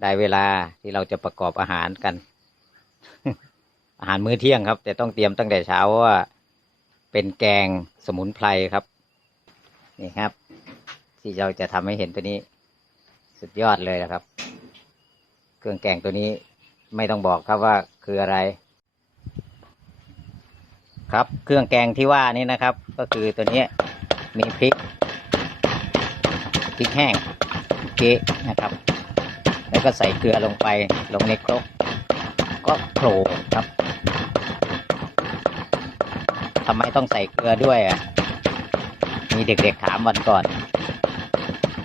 ได้เวลาที่เราจะประกอบอาหารกัน อาหารมื้อเที่ยงครับ แต่ต้องเตรียมตั้งแต่เช้าว่า เป็นแกงสมุนไพรครับ นี่ครับ ที่เราจะทำให้เห็นตัวนี้ สุดยอดเลยนะครับ เครื่องแกงตัวนี้ไม่ต้องบอกครับว่าคืออะไร ครับ เครื่องแกงที่ว่านี้นะครับ ก็คือตัวนี้มีพริกพริกแห้งเก๊นะครับ แล้วก็ใส่เกลือลงไปลงในครกก็โขลกครับทำไมต้องใส่เกลือด้วยอะมีเด็กๆถามวันก่อน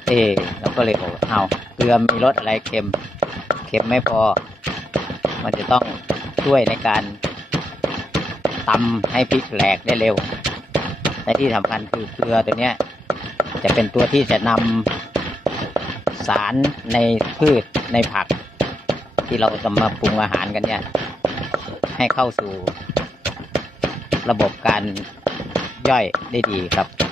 เออเราก็เลยบอกเอาเกลือมีรสอะไรเค็ม เค็มไม่พอ มันจะต้องช่วยในการตำให้พริกแหลกได้เร็วและที่สำคัญคือเกลือตัวเนี้ย จะเป็นตัวที่จะนำ สารในพืชในผัก ที่เราจะมาปรุงอาหารกันเนี่ย ให้เข้าสู่ระบบการย่อยได้ดีครับ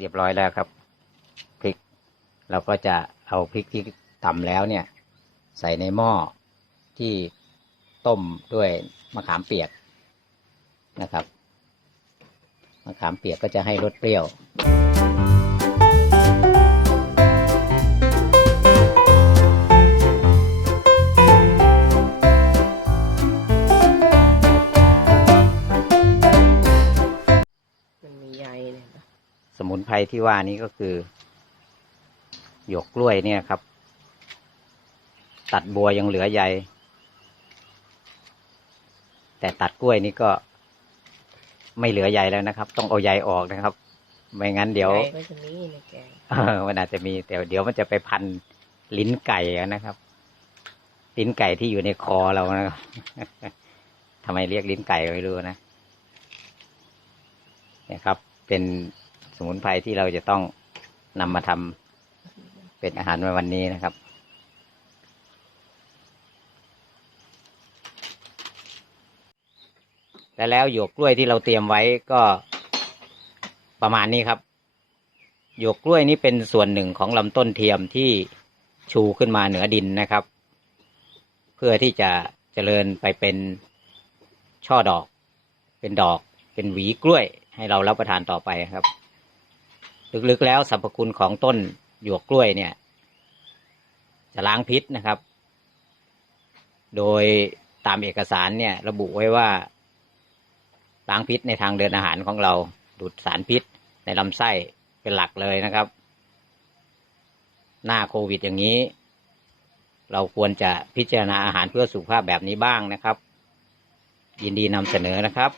เรียบร้อยแล้วครับพริก เราก็จะเอาพริกที่ตำแล้วเนี่ย ใส่ในหม้อที่ต้มด้วยมะขามเปียกนะครับ มะขามเปียกก็จะให้รสเปรี้ยว สมุนไพรที่ว่านี้ก็คือ หยวกกล้วยเนี่ยครับ ตัดบัวยังเหลือใยแต่ตัดกล้วยนี่ก็ไม่เหลือใยแล้วนะครับ ต้องเอาใยออกนะครับ ไม่งั้นเดี๋ยวใยก็จะมีในแกงเออมันอาจจะมีแต่เดี๋ยวมันจะไปพันลิ้นไก่อะนะครับ ลิ้นไก่ที่อยู่ในคอเรานะครับทำไมเรียกลิ้นไก่ก็ไม่รู้นะเนี่ยครับ เป็นส มุนไพรที่เราจะต้องนำมาทำเป็นอาหารในวันนี้นะครับ และแล้วหยวกกล้วยที่เราเตรียมไว้ก็ประมาณนี้ครับ หยวกกล้วยนี้เป็นส่วนหนึ่งของลำต้นเทียมที่ชูขึ้นมาเหนือดินนะครับ เพื่อที่จะเจริญไปเป็นช่อดอก เป็นดอกเป็นหวีกล้วยให้เรารับประทานต่อไปครับ ลึกๆแล้วสรรพคุณของต้นหยวกกล้วยเนี่ย จะล้างพิษนะครับ โดยตามเอกสารเนี่ย ระบุไว้ว่า ล้างพิษในทางเดินอาหารของเรา ดูดสารพิษในลำไส้เป็นหลักเลยนะครับ หน้าโควิดอย่างนี้ เราควรจะพิจารณาอาหารเพื่อสุขภาพแบบนี้บ้างนะครับ ยินดีนำเสนอนะครับ